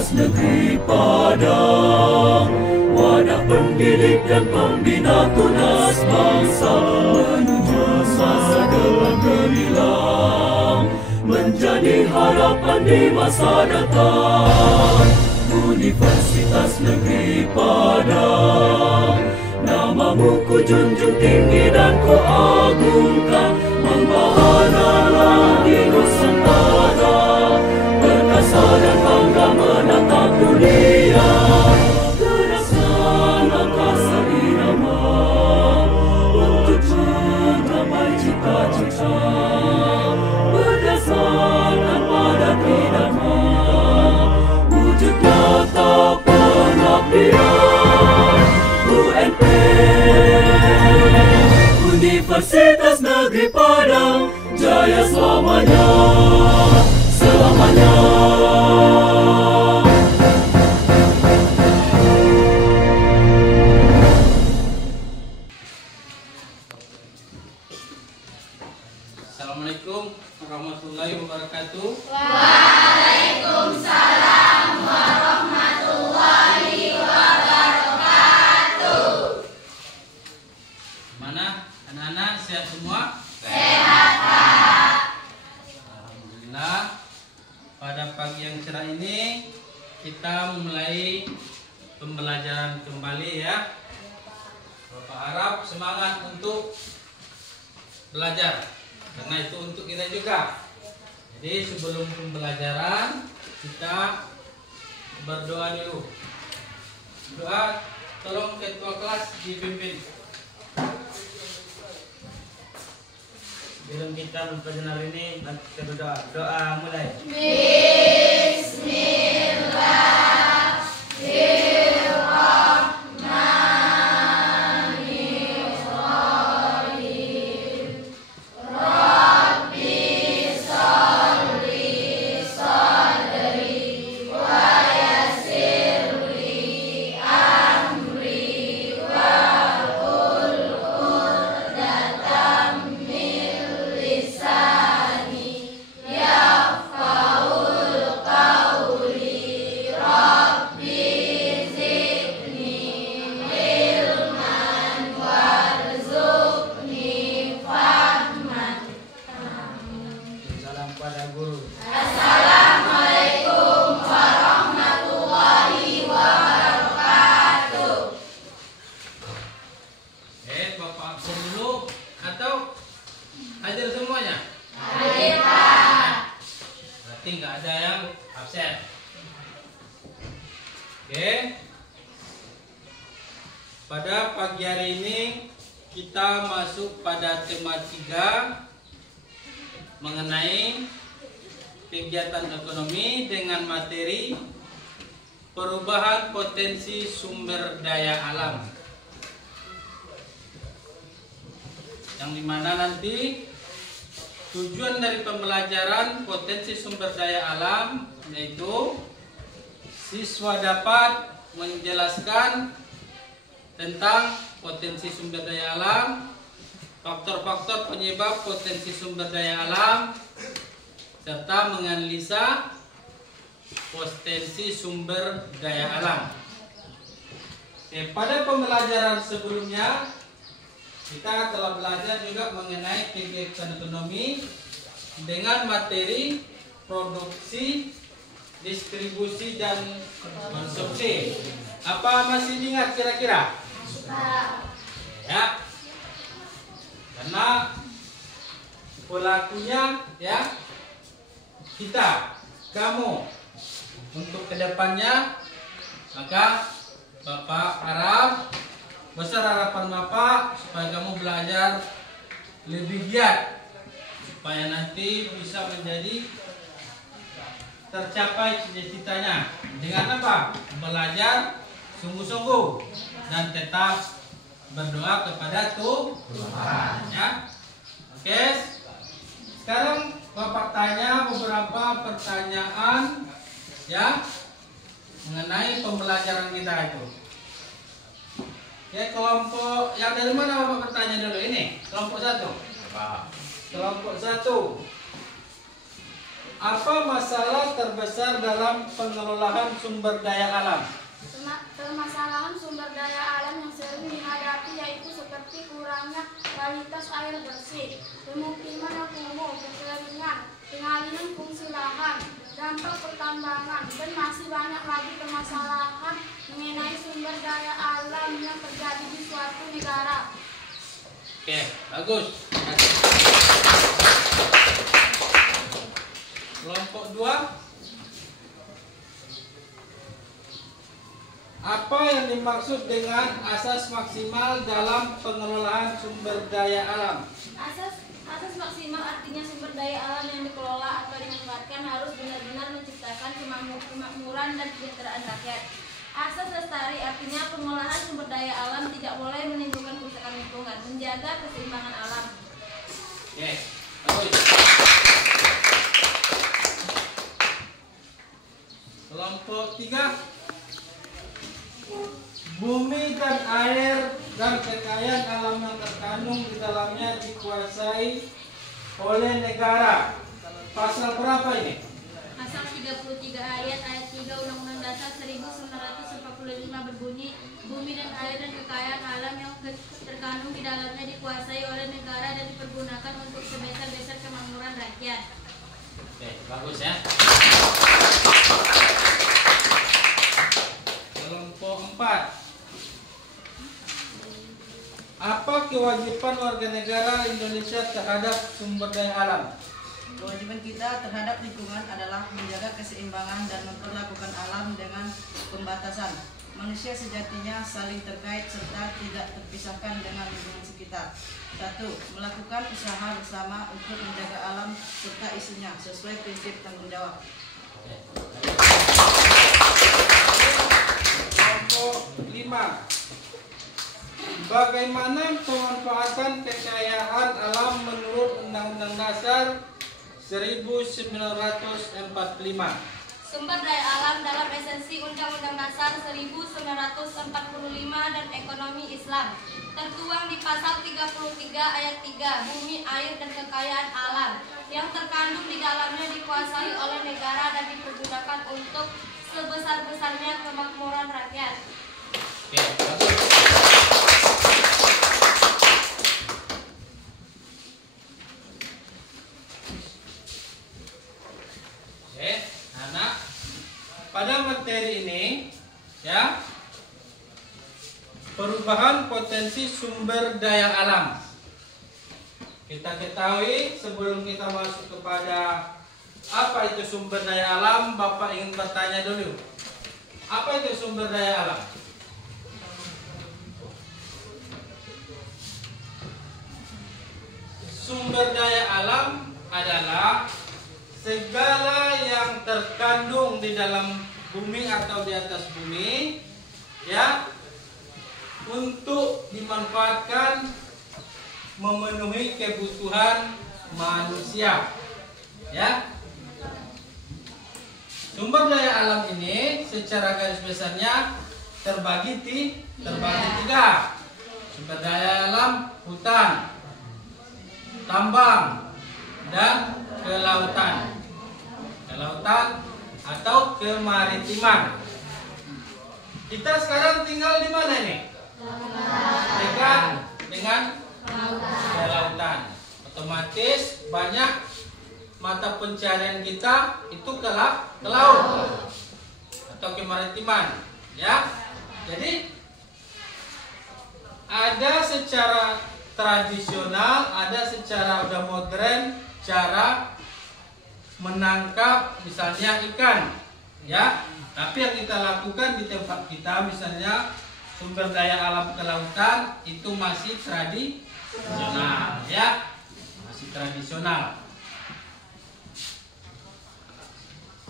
Universitas Negeri Padang, wadah pendidik dan pembina tunas bangsa, menuju masa depan gemilang, menjadi harapan di masa datang. Universitas Negeri Padang, namamu ku junjung tinggi dan ku agungkan, membahanalah di Nusantara, perkasa dan bangga menatap dunia. Gerakan angkasa irama untuk menggapai cita-cita, berdasarkan pada pidana, wujud nyata pengabdian. UNP, Universitas Negeri Padang, jaya selamanya, selamanya. Assalamualaikum warahmatullahi wabarakatuh. Waalaikumsalam warahmatullahi wabarakatuh. Mana anak-anak, sehat semua? Sehat, Pak. Alhamdulillah. Pada pagi yang cerah ini kita memulai pembelajaran kembali ya. Bapak harap semangat untuk belajar, karena itu untuk kita juga. Jadi sebelum pembelajaran kita berdoa dulu. Doa, tolong ketua kelas dipimpin. Sebelum kita mempelajari ini, kita berdoa. Doa mulai. Salam pada guru. Assalamualaikum warahmatullahi wabarakatuh. Bapak absen dulu atau hadir semuanya? Hadir, Pak. Berarti nggak ada yang absen. Oke. Pada pagi hari ini kita masuk pada tema 3 mengenai kegiatan ekonomi dengan materi perubahan potensi sumber daya alam, yang dimana nanti tujuan dari pembelajaran potensi sumber daya alam yaitu siswa dapat menjelaskan tentang potensi sumber daya alam, faktor-faktor penyebab potensi sumber daya alam, serta menganalisa potensi sumber daya alam. Pada pembelajaran sebelumnya kita telah belajar juga mengenai kegiatan ekonomi dengan materi produksi, distribusi, dan konsumsi. Apa masih diingat kira-kira? Ya. Karena pelakunya ya kita, kamu. Untuk kedepannya maka Bapak harap, besar harapan Bapak supaya kamu belajar lebih giat, supaya nanti bisa menjadi tercapai cita-citanya. Dengan apa? Belajar sungguh-sungguh dan tetap berdoa kepada Tuhan ya. Oke. Sekarang Bapak tanya beberapa pertanyaan ya mengenai pembelajaran kita itu. Ya, kelompok yang dari mana Bapak bertanya dulu ini? Kelompok 1. Kelompok 1. Apa masalah terbesar dalam pengelolaan sumber daya alam? Permasalahan sumber daya alam yang sering dihadapi yaitu seperti kurangnya kualitas air bersih, pemukiman yang kumuh, kekeringan, pengalihan fungsi lahan, dampak pertambangan, dan masih banyak lagi permasalahan mengenai sumber daya alam yang terjadi di suatu negara. Oke, bagus. Kelompok 2. Apa yang dimaksud dengan asas maksimal dalam pengelolaan sumber daya alam? Asas maksimal artinya sumber daya alam yang dikelola atau dimanfaatkan harus benar-benar menciptakan kemakmuran dan kesejahteraan rakyat. Asas lestari artinya pengolahan sumber daya alam tidak boleh menimbulkan kerusakan lingkungan, menjaga keseimbangan alam. Oke, bagus. Kelompok 3. Bumi dan air dan kekayaan alam yang terkandung di dalamnya dikuasai oleh negara. Pasal berapa ini? Pasal 33 ayat 3 Undang-Undang Dasar 1945 berbunyi, bumi dan air dan kekayaan alam yang terkandung di dalamnya dikuasai oleh negara dan dipergunakan untuk sebesar-besar kemakmuran rakyat. Oke, bagus ya. Kelompok 4. Apa kewajiban warga negara Indonesia terhadap sumber daya alam? Kewajiban kita terhadap lingkungan adalah menjaga keseimbangan dan memperlakukan alam dengan pembatasan. Manusia sejatinya saling terkait serta tidak terpisahkan dengan lingkungan sekitar. 1. Melakukan usaha bersama untuk menjaga alam serta isinya sesuai prinsip tanggung jawab. Kelompok 5. Bagaimana pemanfaatan kekayaan alam menurut Undang-Undang Dasar 1945? Sumber daya alam dalam esensi Undang-Undang Dasar 1945 dan ekonomi Islam tertuang di pasal 33 ayat 3, bumi, air, dan kekayaan alam yang terkandung di dalamnya dikuasai oleh negara dan dipergunakan untuk sebesar-besarnya kemakmuran rakyat. Oke, bagus. Oke, anak, pada materi ini ya, perubahan potensi sumber daya alam. Kita ketahui sebelum kita masuk kepada apa itu sumber daya alam, Bapak ingin bertanya dulu. Apa itu sumber daya alam? Sumber daya alam adalah segala yang terkandung di dalam bumi atau di atas bumi ya, untuk dimanfaatkan memenuhi kebutuhan manusia ya. Sumber daya alam ini secara garis besarnya terbagi tiga. Sumber daya alam hutan, tambang, dan kelautan. Kelautan atau kemaritiman. Kita sekarang tinggal di mana nih? Dengan kelautan. Otomatis banyak mata pencarian kita itu ke laut atau kemaritiman ya. Jadi ada secara tradisional, ada secara udah modern cara menangkap misalnya ikan ya. Tapi yang kita lakukan di tempat kita misalnya sumber daya alam kelautan itu masih tradisional ya, masih tradisional.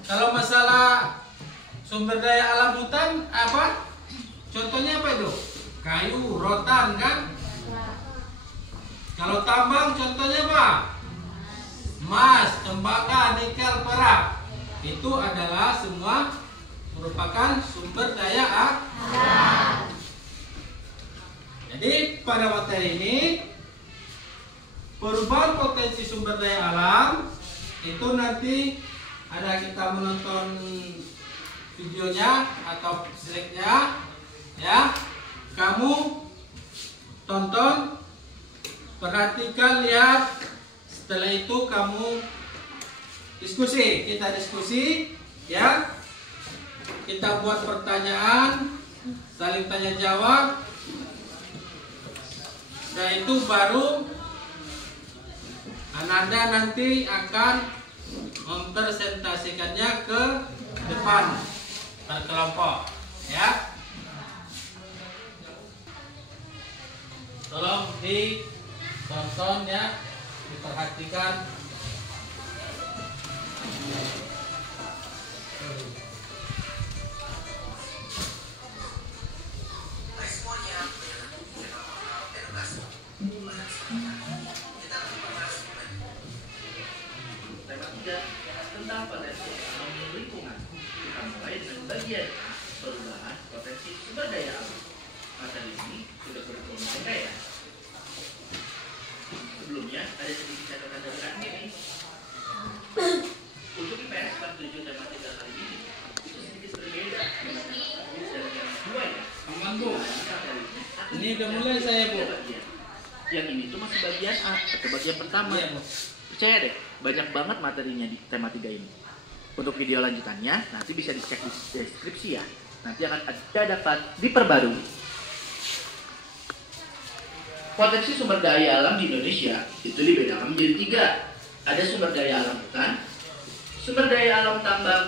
Kalau masalah sumber daya alam hutan apa? Contohnya apa itu? Kayu, rotan kan? Kalau tambang contohnya apa? Emas, tembaga, nikel, perak. Itu adalah semua merupakan sumber daya alam. Jadi pada materi ini perubahan potensi sumber daya alam itu nanti ada kita menonton videonya atau slide-nya, ya. Kamu tonton, perhatikan, lihat. Setelah itu kamu diskusi, kita diskusi, ya. Kita buat pertanyaan, saling tanya jawab. Setelah itu baru Ananda nanti akan mempresentasikannya ke depan berkelompok, ya. Tolong ditonton, ya, diperhatikan. Tema 3 tentang potensi ekonomi lingkungan. Kita mulai dengan bagian perubahan potensi sumber daya alam. Materi ini sudah kurikulum mereka, ya. Sebelumnya ada sedikit catatan dari kami nih. Untuk IPS 47 tema 3 kali ini itu sedikit berbeda dengan tema tadi dari yang 2, ya. Aman, Bu. Ini udah mulai saya, Bu. Yang ini tuh masih bagian A atau bagian pertama. Iya, Bu. Percaya deh, banyak banget materinya di tema 3 ini. Untuk video lanjutannya, nanti bisa dicek di deskripsi, ya. Nanti akan ada dapat diperbarui. Potensi sumber daya alam di Indonesia itu dibedakan menjadi 3. Ada sumber daya alam hutan, sumber daya alam tambang,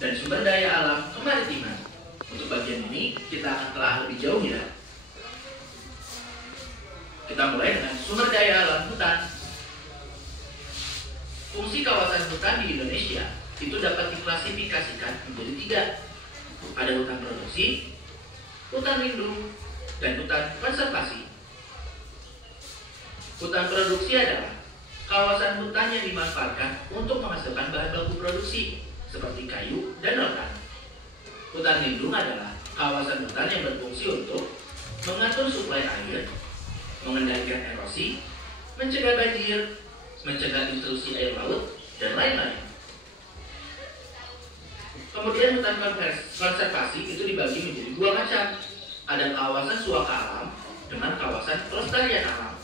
dan sumber daya alam kemaritiman. Untuk bagian ini, kita akan telah lebih jauh, ya. Kita mulai dengan sumber daya alam hutan. Fungsi kawasan hutan di Indonesia itu dapat diklasifikasikan menjadi 3. Ada hutan produksi, hutan lindung, dan hutan konservasi. Hutan produksi adalah kawasan hutan yang dimanfaatkan untuk menghasilkan bahan baku produksi seperti kayu dan rotan. Hutan lindung adalah kawasan hutan yang berfungsi untuk mengatur suplai air, mengendalikan erosi, mencegah banjir, mencegah intrusi air laut, dan lain-lain. Kemudian hutan konservasi itu dibagi menjadi 2 macam. Ada kawasan suaka alam dengan kawasan pelestarian alam.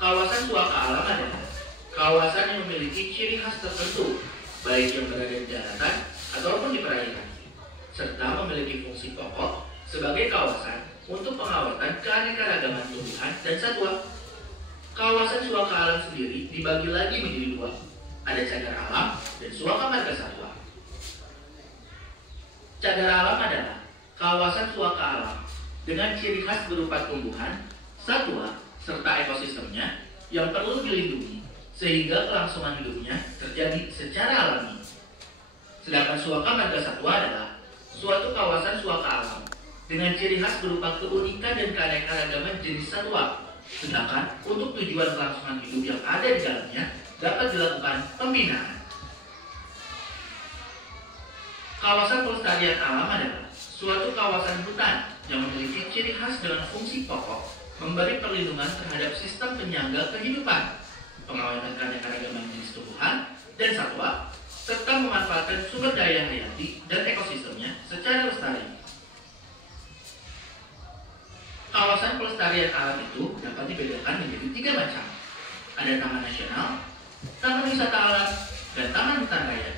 Kawasan suaka alam adalah kawasan yang memiliki ciri khas tertentu, baik yang berada di daratan ataupun di perairan, serta memiliki fungsi pokok sebagai kawasan untuk pengawatan keanekaragaman tumbuhan dan satwa. Kawasan suaka alam sendiri dibagi lagi menjadi 2. Ada cagar alam dan suaka marga satwa. Cagar alam adalah kawasan suaka alam dengan ciri khas berupa tumbuhan, satwa, serta ekosistemnya yang perlu dilindungi sehingga kelangsungan hidupnya terjadi secara alami. Sedangkan suaka marga satwa adalah suatu kawasan suaka alam dengan ciri khas berupa keunikan dan keanekaragaman jenis satwa. Sedangkan untuk tujuan kelangsungan hidup yang ada di dalamnya dapat dilakukan pembinaan. Kawasan pelestarian alam adalah suatu kawasan hutan yang memiliki ciri khas dengan fungsi pokok memberi perlindungan terhadap sistem penyangga kehidupan, pengawatan keanekaragaman jenis tumbuhan dan satwa, serta memanfaatkan sumber daya hayati dan ekosistemnya secara lestari. Kawasan pelestarian alam itu dapat dibedakan menjadi 3 macam. Ada taman nasional, taman wisata alam, dan taman hutan raya.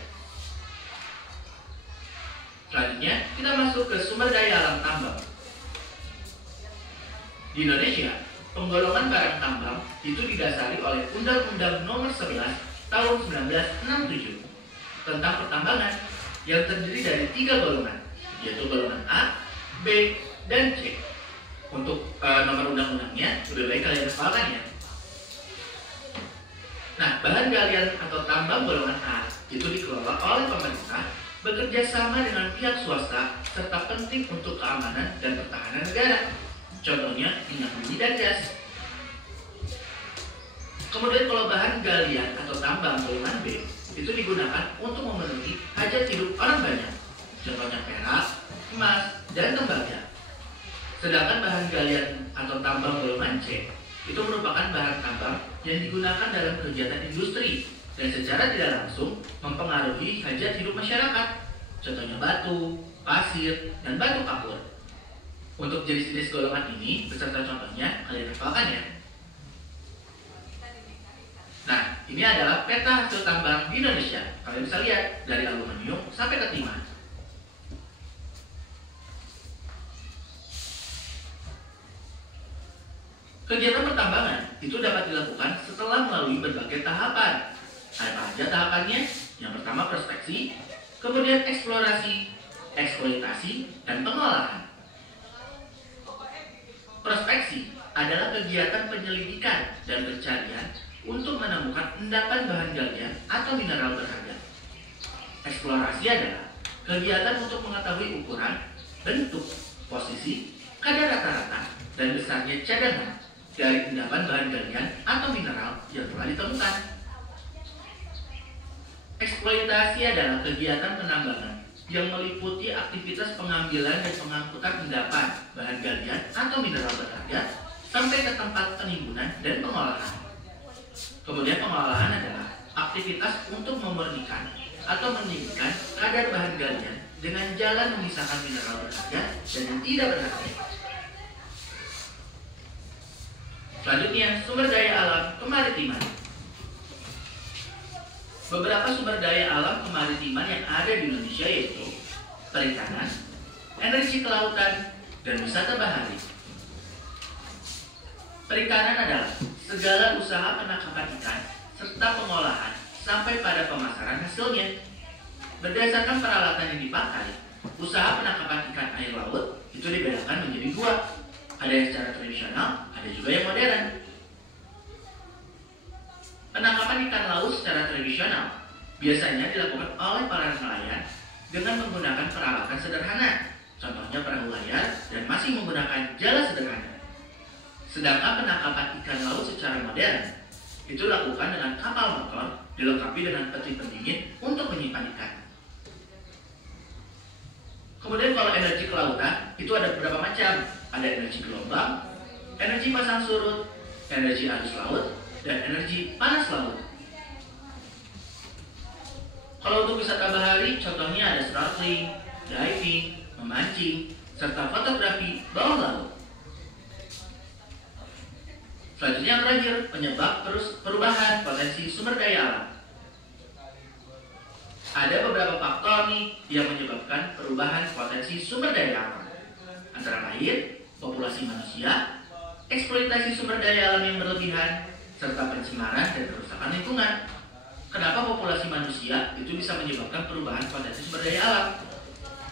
Selanjutnya, kita masuk ke sumber daya alam tambang. Di Indonesia, penggolongan barang tambang itu didasari oleh Undang-Undang Nomor 11 Tahun 1967 tentang pertambangan yang terdiri dari 3 golongan, yaitu golongan A, B, dan C. Untuk nomor undang-undangnya lebih baik kalian hafalkan, ya. Nah, bahan galian atau tambang golongan A itu dikelola oleh pemerintah bekerja sama dengan pihak swasta serta penting untuk keamanan dan pertahanan negara. Contohnya minyak bumi dan gas. Kemudian kalau bahan galian atau tambang golongan B itu digunakan untuk memenuhi hajat hidup orang banyak. Contohnya perak, emas, dan tembaga. Sedangkan bahan galian atau tambang golongan C itu merupakan bahan tambang yang digunakan dalam kegiatan industri dan secara tidak langsung mempengaruhi hajat hidup masyarakat. Contohnya batu, pasir, dan batu kapur. Untuk jenis-jenis golongan ini beserta contohnya kalian hafalkan ya. Nah, ini adalah peta hasil tambang di Indonesia. Kalian bisa lihat dari aluminium sampai ke timah. Kegiatan pertambangan itu dapat dilakukan setelah melalui berbagai tahapan. Apa aja tahapannya? Yang pertama prospeksi, kemudian eksplorasi, eksploitasi, dan pengolahan. Prospeksi adalah kegiatan penyelidikan dan pencarian untuk menemukan endapan bahan galian atau mineral berharga. Eksplorasi adalah kegiatan untuk mengetahui ukuran, bentuk, posisi, kadar rata-rata, dan besarnya cadangan dari endapan bahan galian atau mineral yang telah ditemukan. Eksploitasi adalah kegiatan penambangan yang meliputi aktivitas pengambilan dan pengangkutan endapan bahan galian atau mineral berharga sampai ke tempat penimbunan dan pengolahan. Kemudian pengolahan adalah aktivitas untuk memurnikan atau meninggikan kadar bahan galian dengan jalan memisahkan mineral berharga dan yang tidak berharga. Selanjutnya, sumber daya alam kemaritiman. Beberapa sumber daya alam kemaritiman yang ada di Indonesia yaitu perikanan, energi kelautan, dan wisata bahari. Perikanan adalah segala usaha penangkapan ikan serta pengolahan sampai pada pemasaran hasilnya. Berdasarkan peralatan yang dipakai, usaha penangkapan ikan air laut itu dibedakan menjadi dua. Ada yang secara tradisional, ada juga yang modern. Penangkapan ikan laut secara tradisional biasanya dilakukan oleh para nelayan dengan menggunakan peralatan sederhana, contohnya perahu layar dan masih menggunakan jala sederhana. Sedangkan penangkapan ikan laut secara modern itu dilakukan dengan kapal motor dilengkapi dengan peti pendingin untuk menyimpan ikan. Kemudian kalau energi kelautan itu ada beberapa macam. Ada energi gelombang, energi pasang surut, energi arus laut, dan energi panas laut. Kalau untuk wisata bahari, contohnya ada snorkeling, diving, memancing, serta fotografi bawah laut. Selanjutnya yang terakhir, penyebab perubahan potensi sumber daya alam. Ada beberapa faktor nih yang menyebabkan perubahan potensi sumber daya alam. Antara lain, populasi manusia, eksploitasi sumber daya alam yang berlebihan, serta pencemaran dan kerusakan lingkungan. Kenapa populasi manusia itu bisa menyebabkan perubahan potensi sumber daya alam?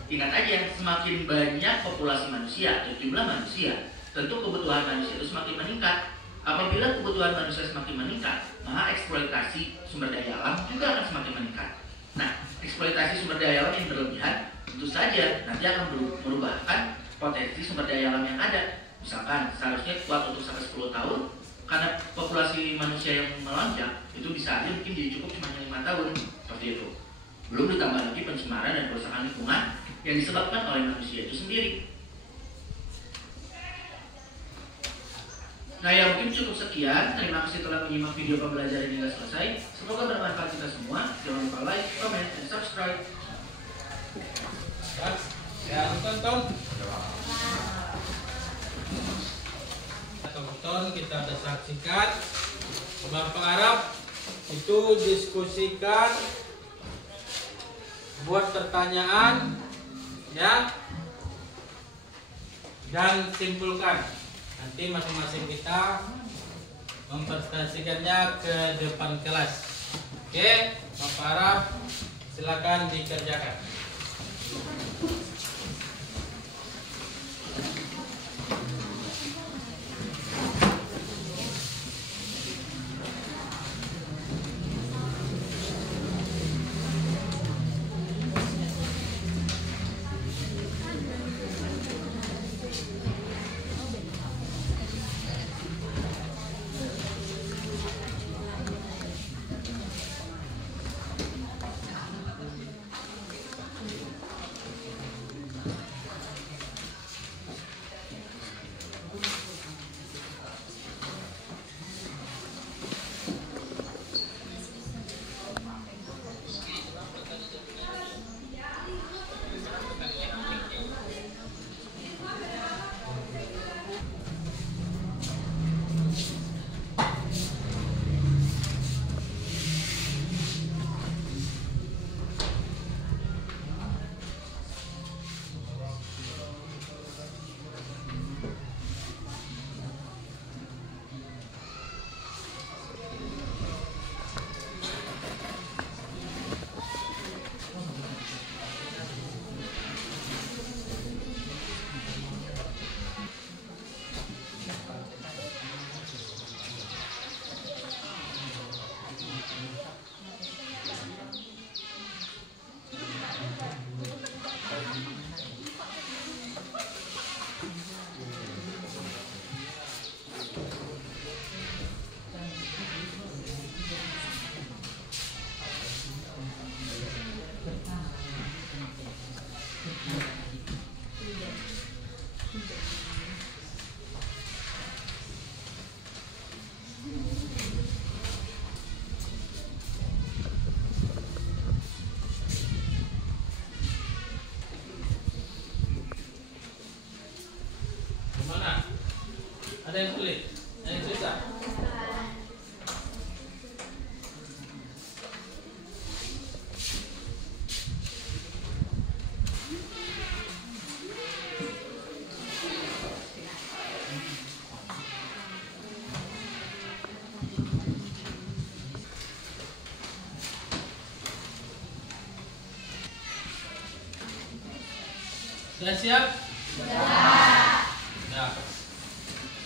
Ingat aja, semakin banyak populasi manusia atau jumlah manusia, tentu kebutuhan manusia itu semakin meningkat. Apabila kebutuhan manusia semakin meningkat, maka eksploitasi sumber daya alam juga akan semakin meningkat. Nah, eksploitasi sumber daya alam yang berlebihan tentu saja nanti akan merubahkan potensi sumber daya alam yang ada. Misalkan seharusnya kuat untuk sampai 10 tahun, karena populasi manusia yang melonjak itu bisa aja mungkin jadi cukup cuma 5 tahun, seperti itu. Belum ditambah lagi pencemaran dan kerusakan lingkungan yang disebabkan oleh manusia itu sendiri. Nah ya mungkin cukup sekian. Terima kasih telah menyimak video pembelajaran hingga selesai. Semoga bermanfaat kita semua. Jangan lupa like, comment, dan subscribe. Ya, tonton. Tonton kita sudah saksikan. Kelompok Arab itu diskusikan, buat pertanyaan, ya, dan simpulkan. Nanti masing-masing kita mempresentasikannya ke depan kelas. Oke, Bapak Arab, silakan dikerjakan. Ada yang sulit? Ada yang susah? Sudah siap? Sudah.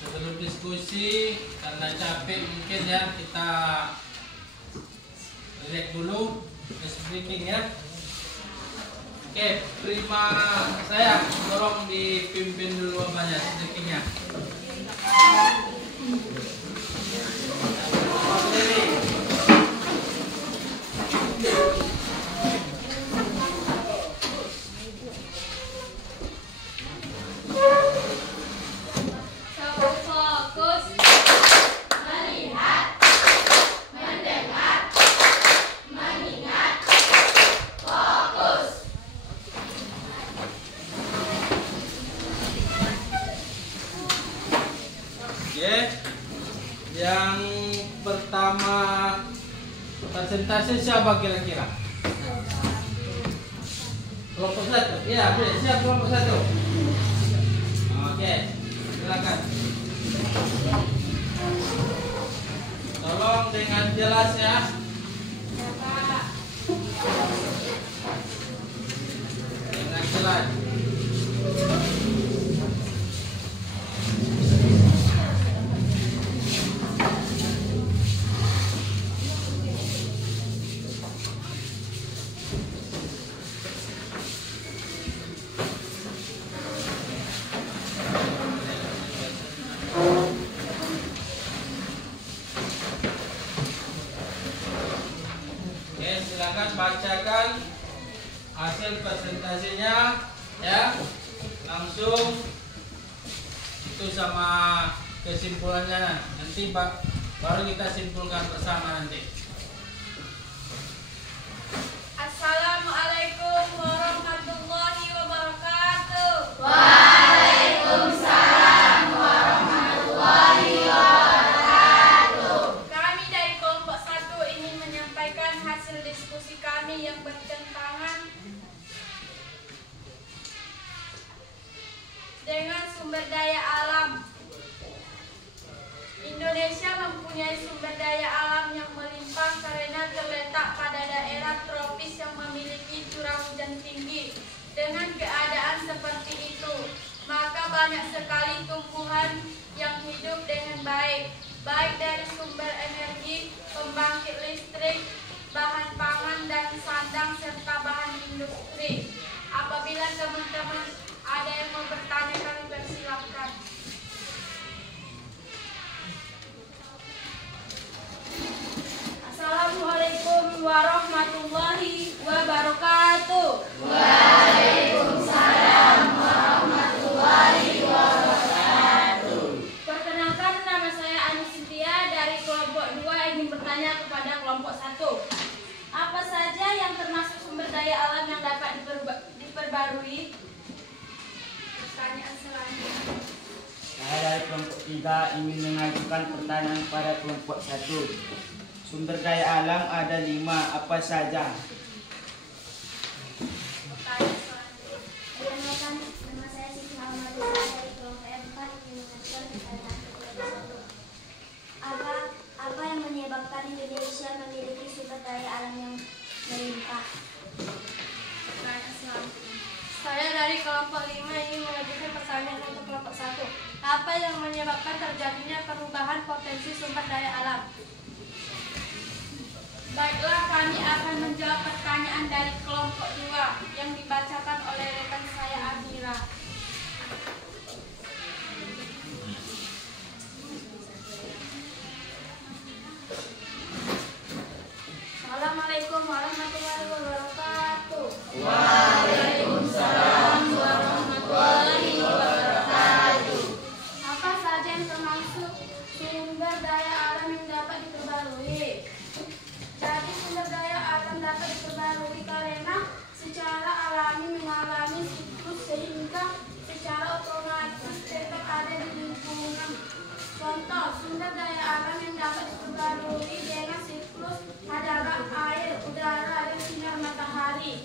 Sebelum diskusi, karena capek mungkin ya, kita relax dulu, speaking ya. Oke, terima saya, tolong dipimpin dulu apanya, speakingnya. Fokus, melihat, mendengar, mengingat, fokus. Oke, yang pertama presentasi siapa kira-kira? Kelompok satu, ya boleh, siap kelompok satu. Oke, silakan. Tolong dengan jelas ya. Dengan jelas. Oke, silakan bacakan hasil presentasinya ya. Langsung itu sama kesimpulannya nanti baru kita simpulkan bersama nanti. Assalamualaikum warahmatullahi wabarakatuh. Waalaikumsalam warahmatullahi wabarakatuh. Kami dari kelompok 1 ingin menyampaikan hasil diskusi kami yang bertentangan dengan sumber daya alam. Indonesia mempunyai sumber daya alam yang melimpah karena terletak pada daerah tropis yang memiliki curah hujan tinggi. Dengan keadaan seperti itu, maka banyak sekali tumbuhan yang hidup dengan baik dari sumber energi, pembangkit listrik, bahan pangan dan sandang serta bahan industri. Apabila teman-teman ada yang mau bertanya, kami persilahkan. Assalamualaikum warahmatullahi wabarakatuh. Waalaikumsalam warahmatullahi wabarakatuh. Perkenalkan, nama saya Ani Cynthia dari kelompok 2 ingin bertanya kepada kelompok 1. Apa saja yang termasuk sumber daya alam yang dapat diperbarui? Pertanyaan selanjutnya. Saya dari kelompok 3 ingin mengajukan pertanyaan pada kelompok 1. Sumber daya alam ada 5, apa saja? Pertanyaan selanjutnya. Perkenalkan, nama saya Siti Muhammad dari kelompok 4 ingin mengajukan pertanyaan kepada apa yang menyebabkan Indonesia memiliki sumber daya alam yang melimpah? Pertanyaan selanjutnya. Saya dari kelompok 5 ingin mengajukan pertanyaan untuk kelompok 1. Apa yang menyebabkan terjadinya perubahan potensi sumber daya alam? Baiklah, kami akan menjawab pertanyaan dari kelompok 2 yang dibacakan oleh rekan saya Amira. Assalamualaikum warahmatullahi wabarakatuh. Waalaikumsalam warahmatullahi wabarakatuh. Apa saja yang termasuk sumber daya alam yang dapat diperbarui? Jadi sumber daya alam dapat diperbarui karena secara alami mengalami siklus sehingga secara otomatis tetap ada di lingkungan Contoh, sumber daya alam yang dapat diperbarui dengan siklus hadarat air, udara, dan sinar matahari.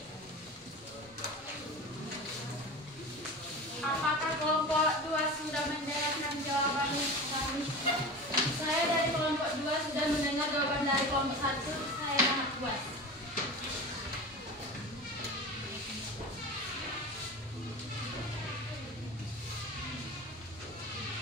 Apakah kelompok 2 sudah mendengarkan jawabannya? Saya dari kelompok 2 sudah mendengar jawaban dari kelompok 1. Saya sangat puas.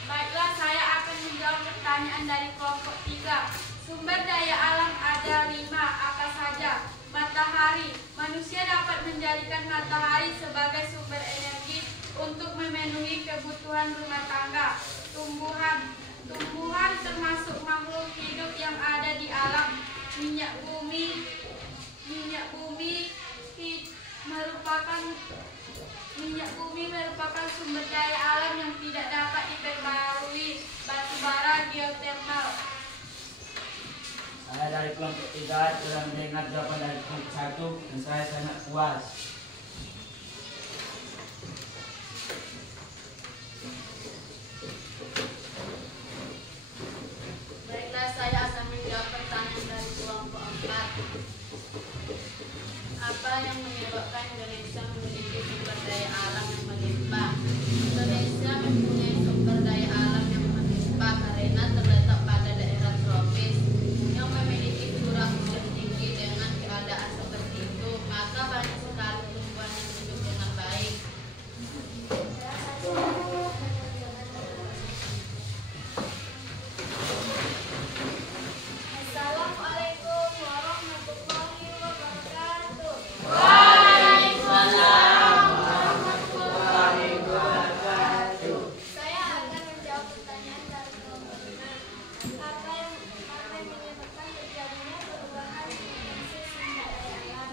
Baiklah, saya akan menjawab pertanyaan dari kelompok 3. Sumber daya alam ada 5, apa saja? Matahari. Manusia dapat menjadikan matahari sebagai sumber energi untuk memenuhi kebutuhan rumah tangga. Tumbuhan termasuk makhluk hidup yang ada di alam. Minyak bumi merupakan sumber daya alam yang tidak dapat diperbarui. Batu bara, geotermal. Saya dari kelompok 3 telah mendengar jawaban dari kelompok 1 dan saya sangat puas. Baiklah, saya akan menjawab pertanyaan dari kelompok 4. Apa yang menyebabkan Indonesia memiliki sumber daya alam yang melimpah? Indonesia mempunyai sumber daya alam yang melimpah karena terletak pada daerah tropis yang memiliki curah hujan tinggi. Dengan keadaan seperti itu, maka banyak sekali tumbuhan yang hidup dengan baik. Assalamualaikum warahmatullahi wabarakatuh. Saya akan menjawab pertanyaan dari kelompok 5. Apa yang menyebabkan terjadinya perubahan potensi sumber daya alam?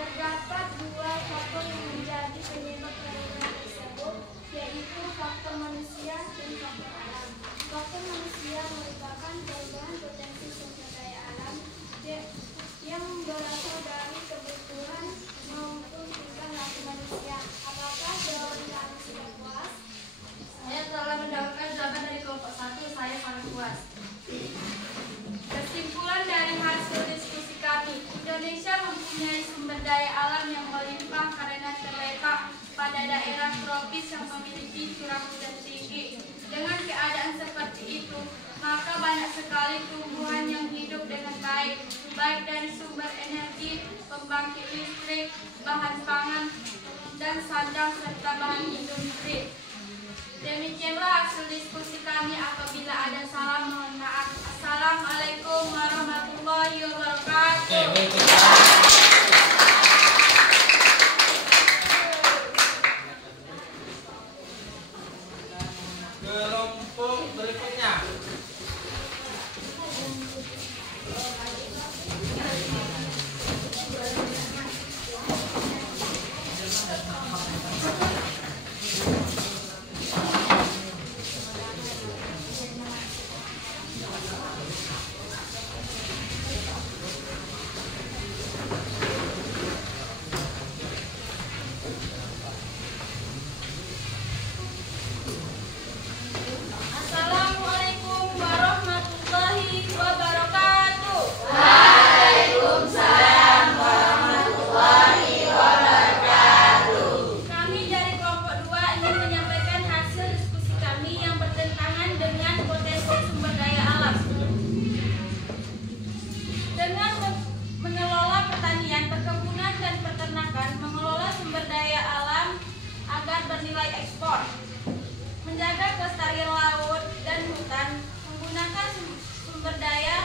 Terdapat 2 faktor yang menjadi penyebab perubahan tersebut, yaitu faktor manusia dan faktor alam. Faktor manusia merupakan perubahan potensi sumber daya alam yang berasal dari kebutuhan maupun tingkah laku manusia. Apakah jawaban kami sudah puas? Saya telah mendapatkan jawaban dari kelompok 1. Saya sangat puas. Kesimpulan dari hasil diskusi kami, Indonesia mempunyai sumber daya alam yang melimpah karena terletak pada daerah tropis yang memiliki curah hujan tinggi. Dengan keadaan seperti itu, maka banyak sekali tumbuhan yang hidup dengan baik dari sumber energi, pembangkit listrik, bahan pangan, dan sandang serta bahan industri. Demikianlah hasil diskusi kami. Apabila ada salah, mohon maaf. Assalamualaikum warahmatullahi wabarakatuh. Kelompok berikutnya. Assalamualaikum warahmatullahi wabarakatuh. Waalaikumsalam warahmatullahi wabarakatuh. Kami dari kelompok 2 ingin menyampaikan hasil diskusi kami yang bertentangan dengan potensi sumber daya alam. Dengan mengelola pertanian, perkebunan, dan peternakan, mengelola sumber daya alam agar bernilai ekspor, menjaga kelestarian laut dan hutan, menggunakan sumber daya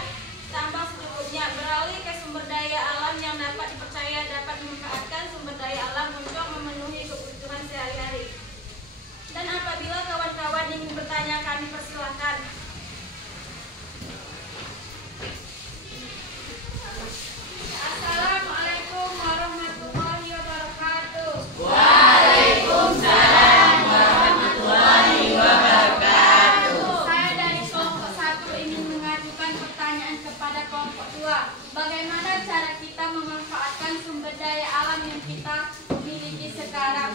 tambang seluruhnya, beralih ke sumber daya alam yang dapat dipercaya dapat memanfaatkan sumber daya alam untuk memenuhi kebutuhan sehari-hari. Dan apabila kawan-kawan ingin bertanya, kami persilahkan. Assalamualaikum warahmatullahi wabarakatuh. Waalaikumsalam warahmatullahi wabarakatuh. Saya dari kelompok 1 ingin mengajukan pertanyaan kepada kelompok 2. Bagaimana cara kita memanfaatkan sumber daya alam yang kita miliki sekarang?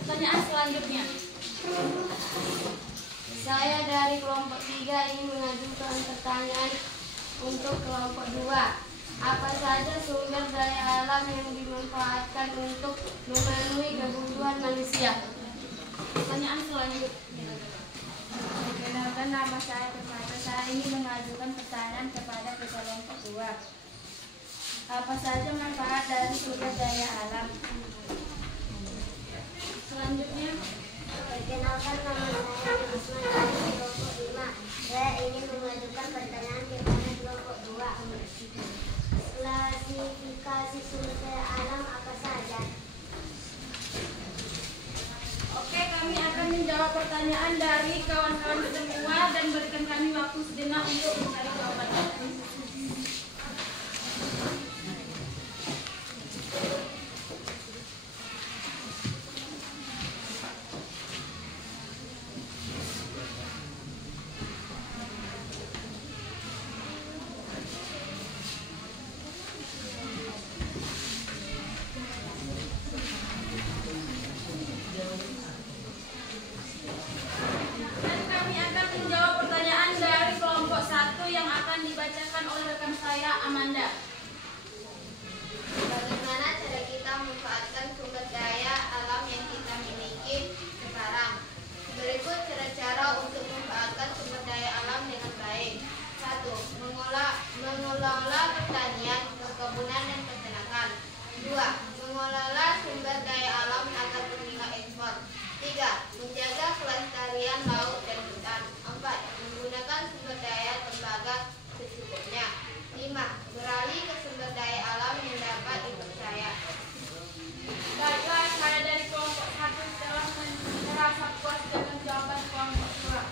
Pertanyaan selanjutnya. Saya dari kelompok 3 ingin mengajukan pertanyaan untuk kelompok 2. Apa saja sumber daya alam yang dimanfaatkan untuk memenuhi kebutuhan manusia? Pertanyaan selanjutnya. Perkenalkan, nama saya Kepada. Saya ingin mengajukan pertanyaan kepada kelompok 2. Apa saja manfaat dari sumber daya alam? Selanjutnya. Perkenalkan, nama saya Usman dari kelompok 5. Saya ingin mengajukan pertanyaan kepada kelompok 2. Klasifikasi sumber daya alam apa saja? Oke, kami akan menjawab pertanyaan dari kawan-kawan semua dan berikan kami waktu sejenak untuk mencari jawabannya. Dibacakan oleh rekan saya, Amanda. Bagaimana cara kita memanfaatkan sumber daya alam yang kita miliki sekarang? Berikut cara-cara untuk memanfaatkan sumber daya alam dengan baik. 1. Mengelola pertanian, perkebunan, dan peternakan. 2. Mengelola sumber daya alam agar meningkat ekspor. 3. Menjaga kelestarian laut dan hutan. 4. Menggunakan sumber daya tembaga secukupnya. 5. Beralih ke sumber daya alam yang dapat dipercaya. Baiklah, saya dari kelompok 1 telah merasa puas dengan jawaban kelompok 2.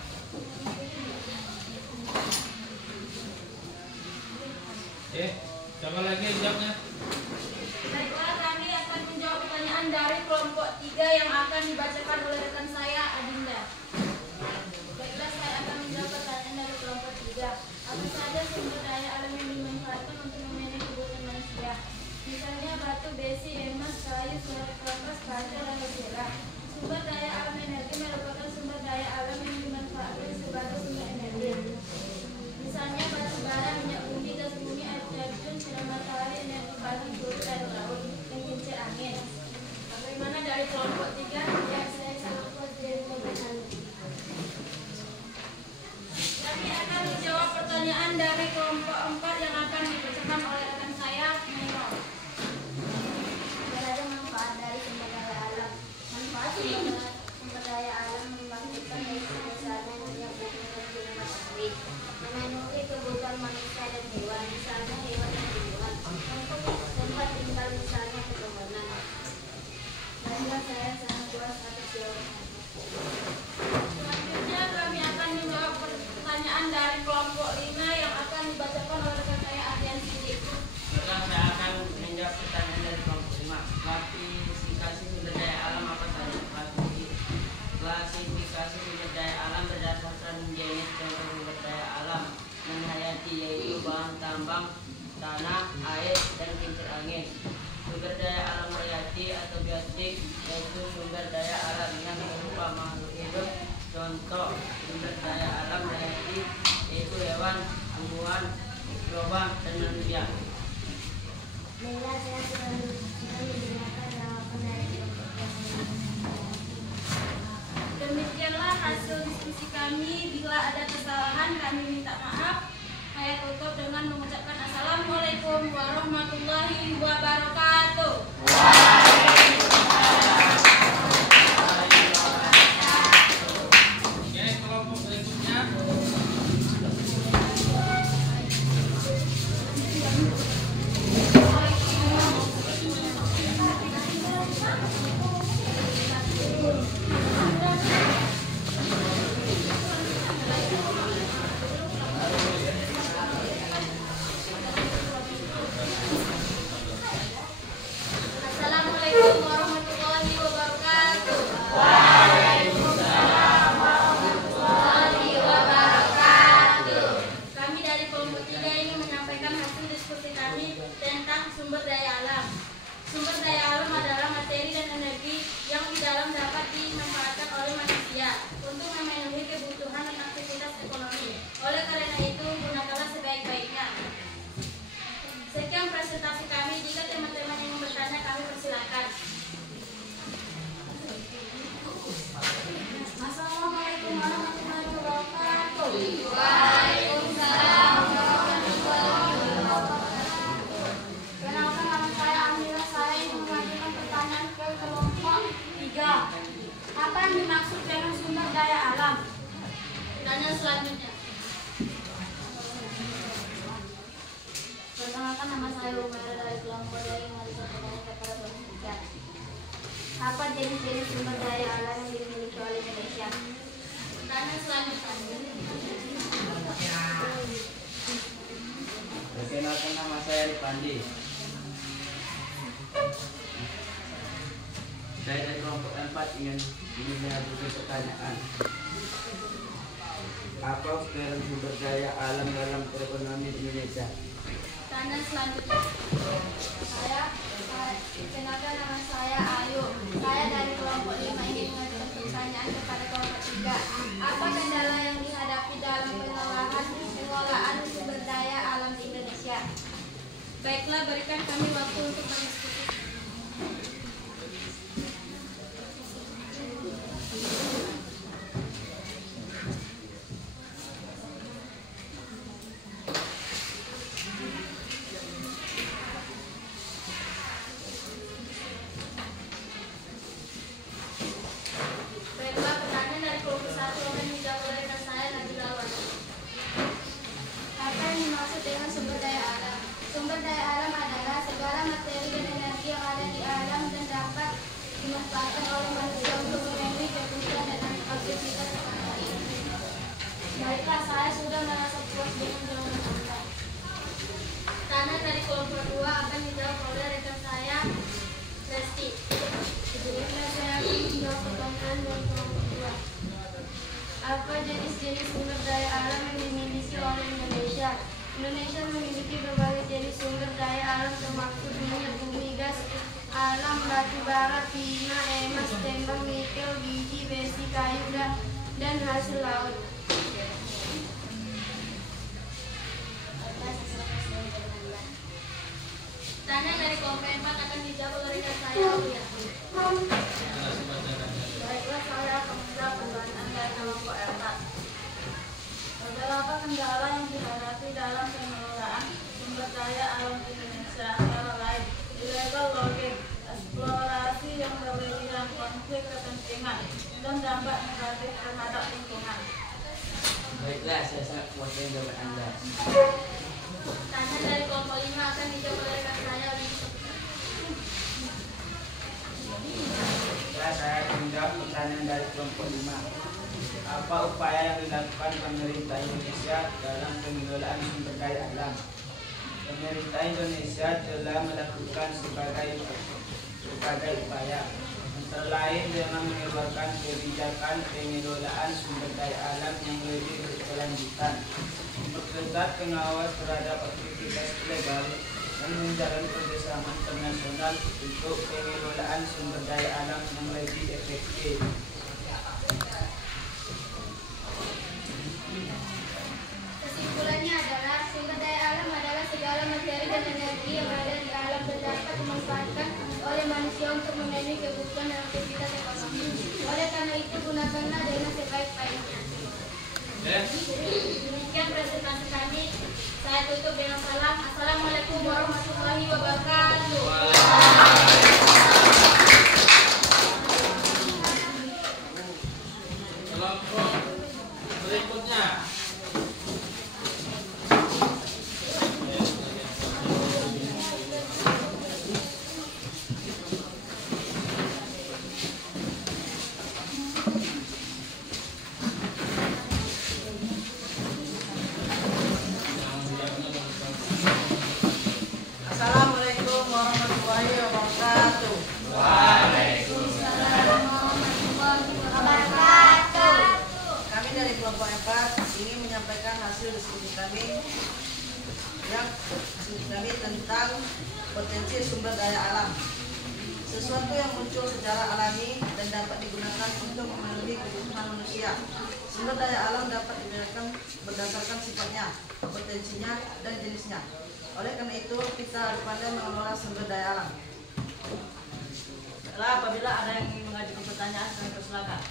Coba lagi jawabnya. Baiklah, kami akan menjawab pertanyaan dari kelompok 3 yang akan dibacakan oleh rekan saya, Adinda. Baiklah, saya akan menjawab pertanyaan dari kelompok 3. Apa saja sumber daya alam yang dimanfaatkan untuk memenuhi kebutuhan manusia? Misalnya batu, besi, emas, kayu, surat kapas, kaca, dan lesera. Sumber daya alam energi merupakan sumber daya alam yang dimanfaatkan sebagai sumber energi. Misalnya batu bara, minyak bumi, gas bumi, air terjun, sinar matahari, energi panas, surut, air laut, dan kincir angin. Bagaimana dari kelompok 3? Ya, saya sangat puas dengan jawaban. Kami akan menjawab pertanyaan dari kelompok 4 yang akan dibacakan oleh rekan saya, Miro. Berada manfaat dari sumber daya alam. Manfaat sumber daya alam membangkitkan dari besarnya minyak bumi dan sinar matahari, memenuhi kebutuhan manusia dan hewan, misalnya hewan dan tumbuhan, untuk tempat tinggal misalnya perkebunan. Baiklah, saya sangat puas atas jawabannya. Selanjutnya kami akan menjawab pertanyaan dari kelompok 5 yang akan dibacakan oleh rekan saya, Ardian Sidik. Sekarang saya akan menjawab pertanyaan dari kelompok 5. Klasifikasi sumber daya alam apa saja? Klasifikasi sumber daya alam berdasarkan jenis contoh sumber daya alam menghayati, yaitu bahan tambang, tanah, air, dan kincir angin. Sumber daya alam hayati atau biotik yaitu sumber daya alam yang berupa makhluk hidup. Contoh sumber daya alam hayati yaitu hewan, tumbuhan, mikroba, dan manusia. Baiklah, saya sudah mendengarkan jawaban dari kelompok yang Demikianlah hasil diskusi kami. Bila ada kesalahan, kami minta maaf. Saya tutup dengan mengucapkan Assalamualaikum warahmatullahi wabarakatuh. Pertanyaan selanjutnya. Perkenalkan, nama saya Umaira dari kelompok dari Marisa Petani kepada Indonesia. Apa jenis-jenis sumber daya alam yang dimiliki oleh Indonesia? Pertanyaan selanjutnya. Perkenalkan, nama saya Ripandi. Saya dari kelompok 4 ingin mengajukan pertanyaan. Apa peran sumber daya alam dalam perekonomian Indonesia? Pertanyaan selanjutnya. Perkenalkan, nama saya Ayu. Saya dari kelompok 5 ingin mengajukan pertanyaan kepada kelompok 3. Apa kendala yang dihadapi dalam pengelolaan sumber daya alam di Indonesia? Baiklah, berikan kami waktu untuk berdiskusi. Baiklah, pertanyaan dari kelompok 1 akan dijawab oleh rekan saya Nabila Alwan. Apa yang dimaksud dengan sumber daya alam? Sumber daya alam adalah segala materi dan energi yang ada di alam dan dapat dimanfaatkan oleh manusia untuk memenuhi kebutuhan dan aktivitas sehari-hari. Baiklah, saya sudah merasa puas dengan jawaban Anda. Pertanyaan dari kelompok 2 akan dijawab oleh rekan saya Lesti. Baiklah, saya akan menjawab pertanyaan dari kelompok 2. Apa jenis-jenis sumber daya alam yang dimiliki oleh Indonesia? Indonesia memiliki berbagai jenis sumber daya alam termasuk minyak bumi, gas alam, batu bara, timah, emas, tembak, nikel, biji, besi, kayu, dan hasil laut. Pertanyaan dari kelompok 4 akan dijawab oleh rekan saya Aulia. Baiklah, saya akan menjawab pertanyaan dari kelompok 4. Beberapa kendala yang dihadapi dalam pengelolaan sumber daya alam Indonesia antara lain illegal logging, eksplorasi yang berlebihan, konflik kepentingan, dan dampak negatif terhadap lingkungan. Baiklah, saya sangat puas dengan jawaban Anda. Pertanyaan dari kelompok 5 akan dijawab oleh rekan saya Lisa. Saya akan menjawab pertanyaan dari kelompok 5. Apa upaya yang dilakukan pemerintah Indonesia dalam pengelolaan sumber daya alam? Pemerintah Indonesia telah melakukan berbagai upaya, antara lain dengan mengeluarkan kebijakan pengelolaan sumber daya alam yang lebih berkelanjutan, memperketat pengawas terhadap aktivitas ilegal, dan menjalin kerjasama internasional untuk pengelolaan sumber daya alam yang lebih efektif. Kesimpulannya adalah sumber daya alam adalah segala materi dan energi yang ada di alam dan dapat dimanfaatkan oleh manusia untuk memenuhi kebutuhan dan aktivitas ekonomi. Oleh karena itu, gunakanlah dengan sebaik-baiknya. Demikian presentasi kami. Saya tutup dengan salam. Assalamualaikum warahmatullahi wabarakatuh. Kelompok berikutnya. Assalamualaikum warahmatullahi wabarakatuh. Kami dari kelompok 4 ingin menyampaikan hasil diskusi kami tentang potensi sumber daya alam. Sesuatu yang muncul secara alami dan dapat digunakan untuk memenuhi kebutuhan manusia. Sumber daya alam dapat dibedakan berdasarkan sifatnya, potensinya, dan jenisnya. Oleh karena itu, kita harus pandai mengelola sumber daya alam. Apabila ada yang ingin mengajukan pertanyaan, kami persilakan.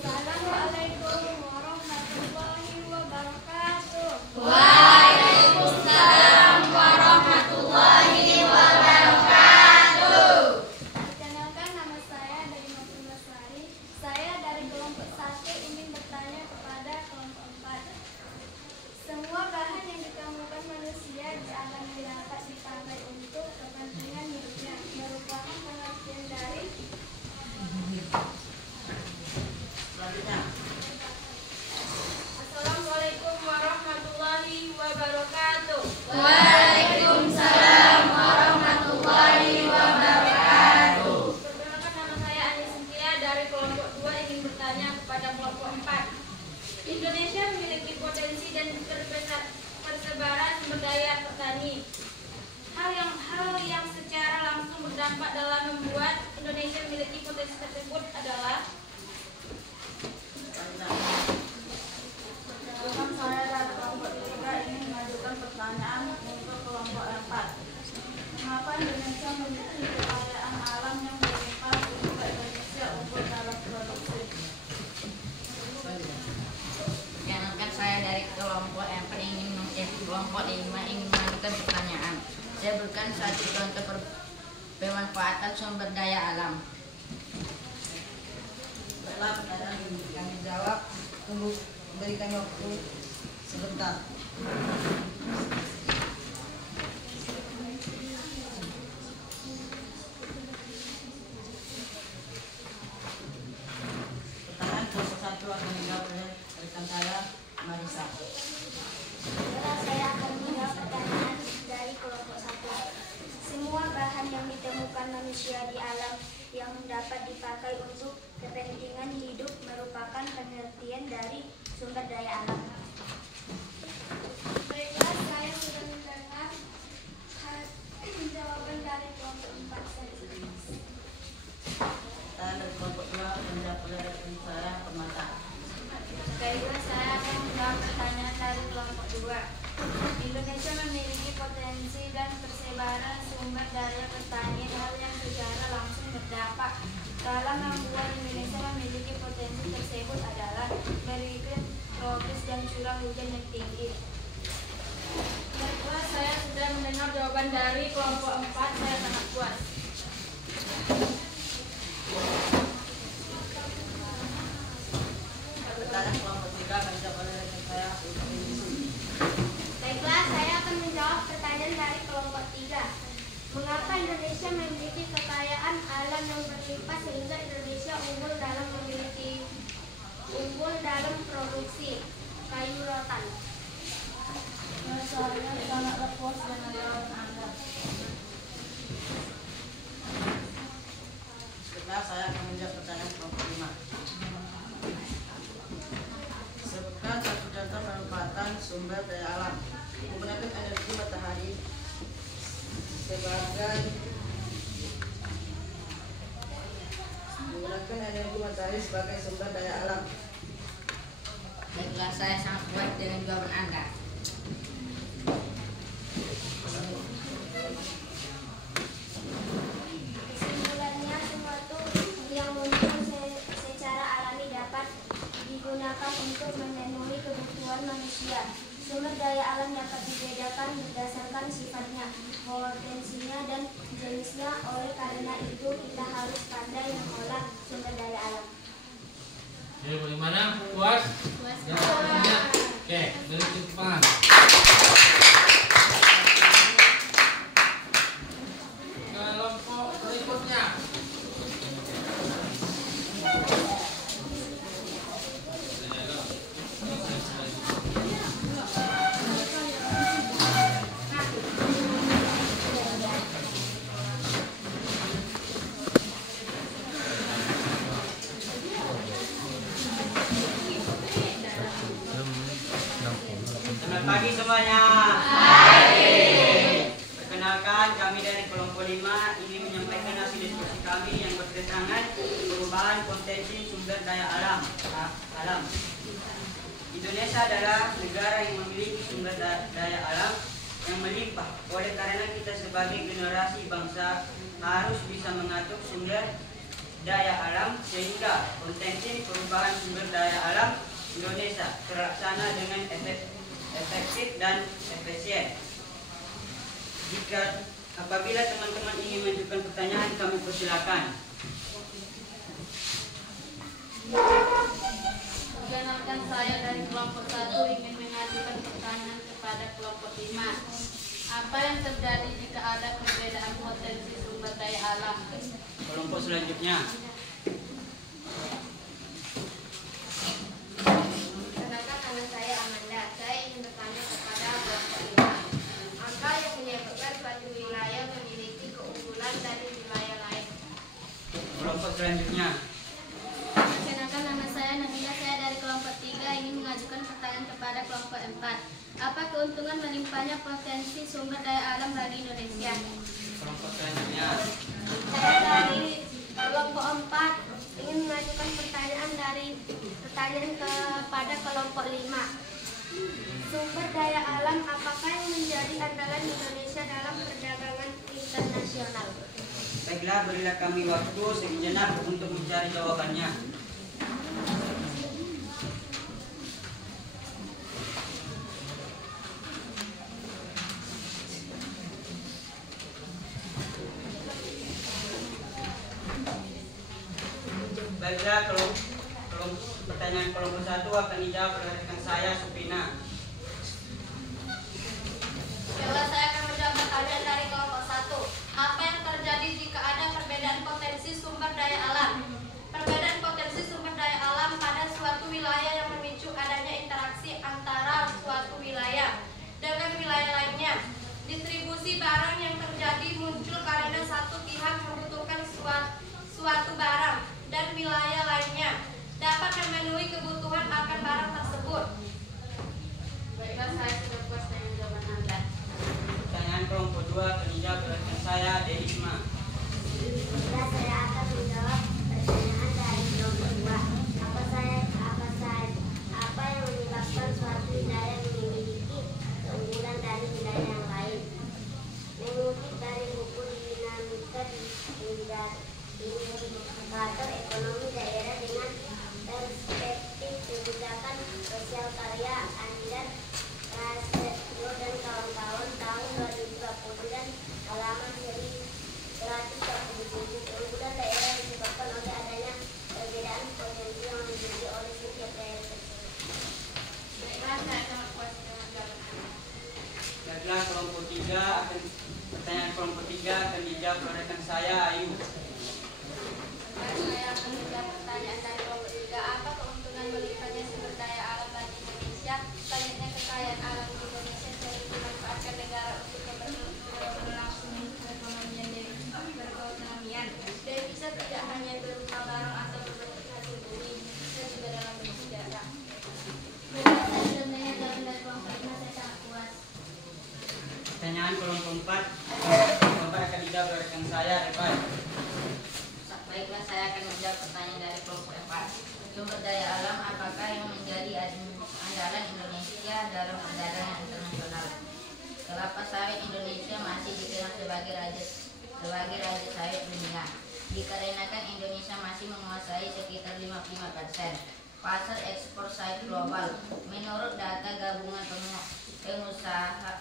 Assalamualaikum warahmatullahi wabarakatuh. Waalaikumsalam warahmatullahi wabarakatuh. Perkenalkan, sumber daya petani. Hal yang secara langsung berdampak dalam membuat Indonesia memiliki potensi tersebut adalah Saya dari kelompok 3 ingin mengajukan pertanyaan untuk kelompok 4. Mengapa Indonesia memiliki kekayaan alam yang berlimpah sehingga Indonesia unggul dalam produksi? Perkenalkan, saya dari kelompok 5 ingin mengajukan pertanyaan. Saya berikan satu contoh pemanfaatan sumber daya alam. Setelah pertanyaan yang dijawab, tunggu berikan waktu sebentar. Pertanyaan kelompok 1 akan dijawab oleh rekan saya, Marisa. Saya akan menjawab pertanyaan dari kelompok 1. Semua bahan yang ditemukan manusia di alam yang dapat dipakai untuk kepentingan hidup merupakan pengertian dari sumber daya alam. Baiklah, saya sudah mendengar jawaban dari kelompok 4. Pertanyaan dari kelompok 2 akan dijawab oleh rekan saya, Permata. Baiklah, saya akan menjawab pertanyaan dari kelompok 2. Indonesia memiliki potensi dan persebaran sumber daya pertanian, hal yang secara langsung berdampak dalam membuat Indonesia memiliki potensi tersebut adalah beriklim tropis dan curah hujan yang tinggi. Baiklah, saya sudah mendengar jawaban dari kelompok 4. Saya sangat puas. Pertanyaan kelompok 3 akan dijawab oleh rekan saya, Baiklah, saya akan menjawab pertanyaan dari kelompok 3. Mengapa Indonesia memiliki kekayaan alam yang berlimpah sehingga Indonesia unggul dalam produksi kayu rotan? Saya sangat puas dengan jawaban Anda. Sekarang saya akan menjawab pertanyaan kelompok 5. Sebutkan satu contoh pemanfaatan sumber daya alam. Menggunakan energi matahari sebagai sumber daya alam. Baiklah, saya sangat puas dengan jawaban Anda. Kesimpulannya, sesuatu yang muncul secara alami dapat digunakan untuk memenuhi kebutuhan manusia. Sumber daya alam dapat dibedakan berdasarkan sifatnya, potensinya, dan jenisnya. Oleh karena itu, kita harus pandai mengolah sumber daya alam. Jadi bagaimana? Puas? Puas. Jawabannya? Oke, dari Jepang. Kelompok berikutnya. Selamat pagi semuanya. Perkenalkan, kami dari kelompok 5 ingin menyampaikan hasil diskusi kami yang bertentangan perubahan potensi sumber daya alam. Indonesia adalah negara yang memiliki sumber daya alam yang melimpah. Oleh karena kita sebagai generasi bangsa harus bisa mengatur sumber daya alam sehingga potensi perubahan sumber daya alam Indonesia terlaksana dengan efektif dan efisien. Apabila teman-teman ingin mengajukan pertanyaan, kami persilakan. Perkenalkan, saya dari kelompok 1 ingin mengajukan pertanyaan kepada kelompok 5. Apa yang terjadi jika ada perbedaan potensi sumber daya alam? Kelompok selanjutnya. Perkenalkan, nama saya Amanda. Saya ingin bertanya kepada kelompok 5. Apa yang menyebabkan suatu wilayah memiliki keunggulan dari wilayah lain? Kelompok selanjutnya. Perkenalkan, nama saya Nabila. Saya dari kelompok 3 ingin mengajukan pertanyaan kepada kelompok 4. Apa keuntungan melimpahnya potensi sumber daya alam bagi Indonesia? Kelompok selanjutnya. Saya dari kelompok 4 ingin mengajukan pertanyaan kepada kelompok 5. Sumber daya alam apakah yang menjadi andalan Indonesia dalam perdagangan internasional? Baiklah, berilah kami waktu sejenak untuk mencari jawabannya. Baiklah, pertanyaan kelompok 1 akan dijawab oleh rekan saya, Supina. Baiklah, saya akan menjawab pertanyaan dari kelompok 1. Apa yang terjadi jika ada perbedaan potensi sumber daya alam? Perbedaan potensi sumber daya alam pada suatu wilayah yang memicu adanya interaksi antara suatu wilayah dengan wilayah lainnya. Distribusi barang yang terjadi muncul karena satu pihak membutuhkan suatu barang dan wilayah lainnya dapat memenuhi kebutuhan akan barang tersebut. Baiklah, saya sudah puas dengan jawaban Anda. Pertanyaan kelompok 2 akan dijawab oleh rekan saya, Deisma. Baiklah, saya akan menjawab pertanyaan dari kelompok 2. Apa yang menyebabkan suatu wilayah memiliki keunggulan dari wilayah yang lain? Mengutip dari buku Dinamika Indikator Ekonomi Daerah dengan Perspektif Kebijakan Sosial karya Anjar Prasetyo dan kawan-kawan tahun 2020 halaman 1127. Keunggulan daerah disebabkan oleh adanya perbedaan potensi yang dimiliki oleh setiap daerah tersebut. Baiklah, saya sangat puas dengan jawaban Anda. Baiklah, pertanyaan kelompok 3 akan dijawab oleh rekan saya, Ayu. Saya akan menjawab pertanyaan dari kelompok 3. Apa keuntungan melimpahnya sumber daya alam bagi Indonesia? Selanjutnya, kekayaan alam di Indonesia sering dimanfaatkan negara untuk keberlangsungan perekonomian dan devisa tidak hanya berupa barang atau berbentuk hasil bumi, dan juga dalam bentuk sejarah. Baiklah, saya sudah mendengar jawaban dari kelompok 5. Saya sangat puas. Pertanyaan kelompok 4 akan dijawab oleh rekan saya, Evan. Baiklah, saya akan menjawab pertanyaan dari kelompok 4. Sumber daya alam apakah yang menjadi andalan Indonesia dalam perdagangan internasional? Kelapa sawit Indonesia masih dikenal sebagai raja sawit dunia, dikarenakan Indonesia masih menguasai sekitar 55% pasar ekspor sawit global. Menurut data Gabungan Pengusaha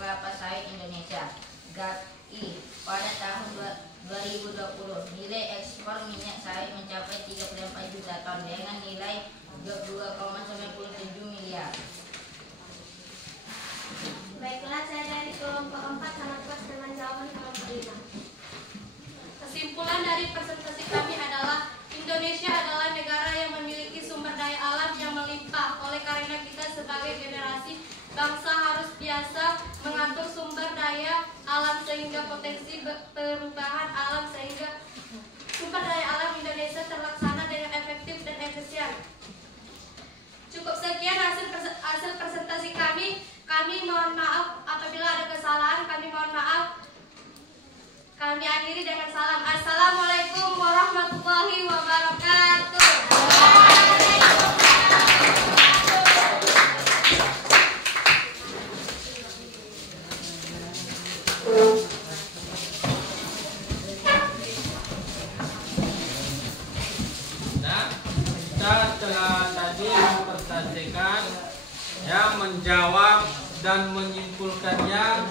Kelapa Sawit Indonesia (GAPI) pada tahun 2020, nilai ekspor minyak sawit mencapai 34 juta ton dengan nilai 2,97 miliar. Baiklah, saya dari kelompok 4 sangat puas dengan jawaban kelompok 5. Kesimpulan dari presentasi kami adalah Indonesia adalah negara yang memiliki sumber daya alam yang melimpah. Oleh karena kita sebagai generasi bangsa harus biasa mengatur sumber daya alam sehingga potensi perubahan alam sehingga sumber daya alam Indonesia terlaksana dengan efektif dan efisien. Cukup sekian hasil presentasi kami. Kami mohon maaf apabila ada kesalahan. Kami mohon maaf. Kami akhiri dengan salam. Assalamualaikum warahmatullahi wabarakatuh. Nah, kita telah tadi mempresentasikan menjawab dan menyimpulkannya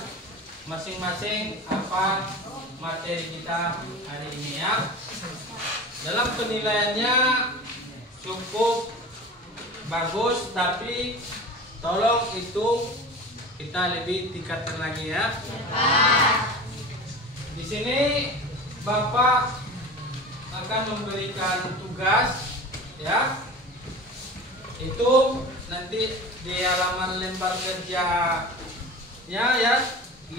masing-masing apa materi kita hari ini ya. Dalam penilaiannya cukup bagus, tapi tolong itu kita lebih tingkatkan lagi ya. Di sini Bapak akan memberikan tugas ya. Itu nanti di halaman lembar kerjanya ya,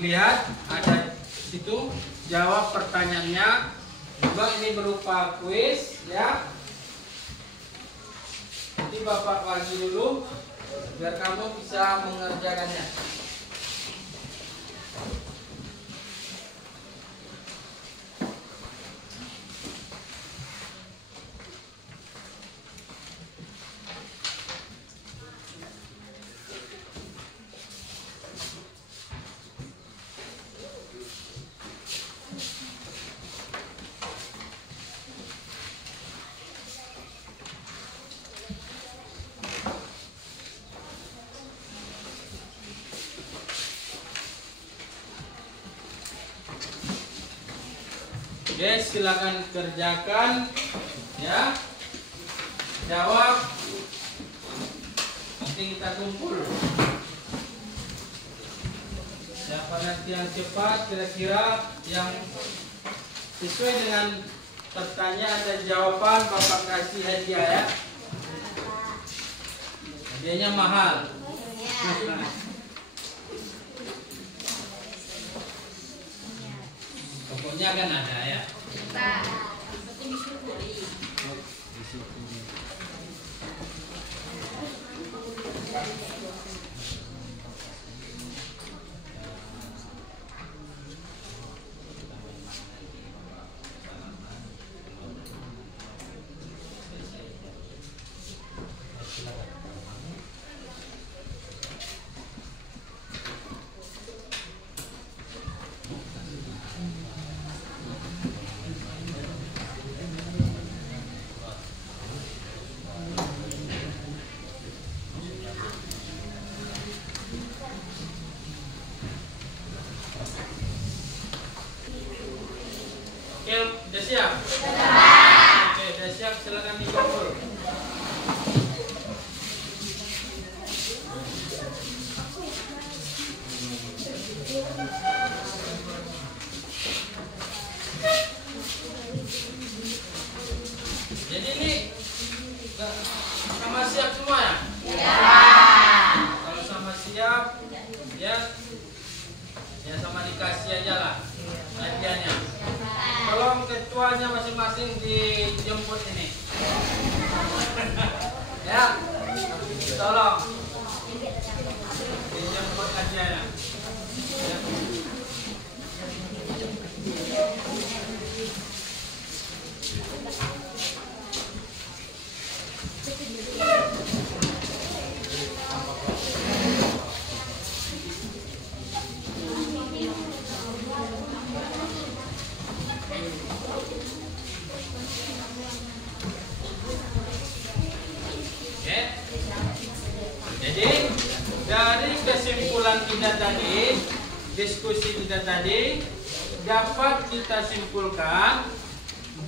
lihat ada situ jawab pertanyaannya. Juga ini berupa kuis ya. Nanti Bapak bagi dulu biar kamu bisa mengerjakannya. Oke, silakan kerjakan ya. Jawab. Nanti kita kumpul. Siapa nanti yang cepat kira-kira yang sesuai dengan pertanyaan dan jawaban Bapak kasih hadiah ya. Hadiahnya mahal. Pokoknya kan ada ya. Oke, udah siap? Oke, udah siap, silakan dikumpul. Jadi ini sama siap semua ya? Kalau sama siap, ya sama dikasih aja lah hadiahnya. Tolong ketuanya masing-masing dijemput ini. Ya, tolong dijemput hadiahnya. Ya. Jadi dari kesimpulan kita tadi, diskusi kita tadi, dapat kita simpulkan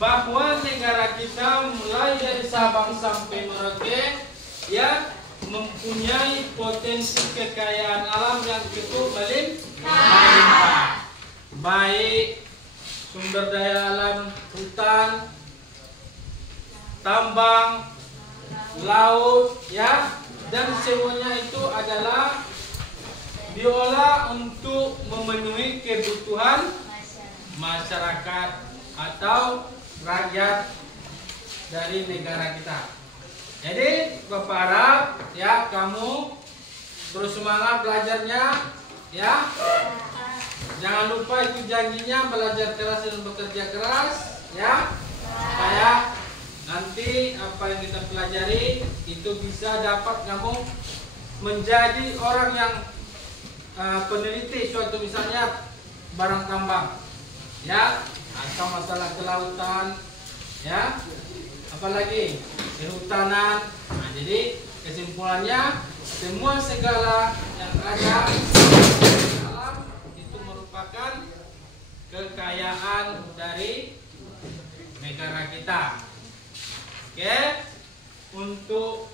bahwa negara kita mulai dari Sabang sampai Merauke ya mempunyai potensi kekayaan alam yang cukup melimpah, baik sumber daya alam hutan, tambang, laut ya, dan semuanya itu adalah diolah untuk memenuhi kebutuhan masyarakat atau rakyat dari negara kita. Jadi Bapak harap ya kamu terus semangat belajarnya ya. Jangan lupa itu janjinya, belajar keras dan bekerja keras ya. Supaya nanti apa yang kita pelajari itu bisa dapat kamu menjadi orang yang peneliti suatu misalnya barang tambang ya, atau masalah kelautan ya, apalagi kehutanan. Nah, jadi kesimpulannya semua segala yang ada di alam itu merupakan kekayaan dari negara kita. Oke, untuk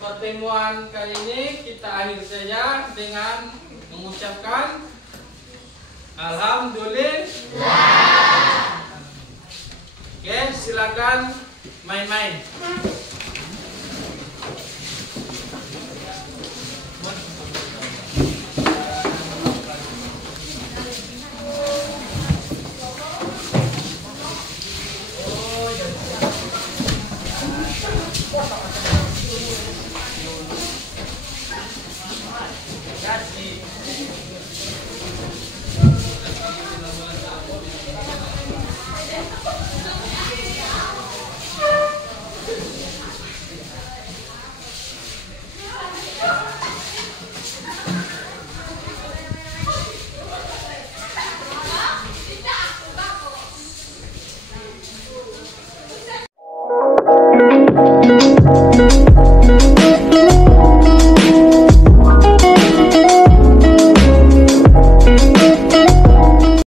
pertemuan kali ini kita akhir saja dengan mengucapkan alhamdulillah. Oke, silakan main-main. Beras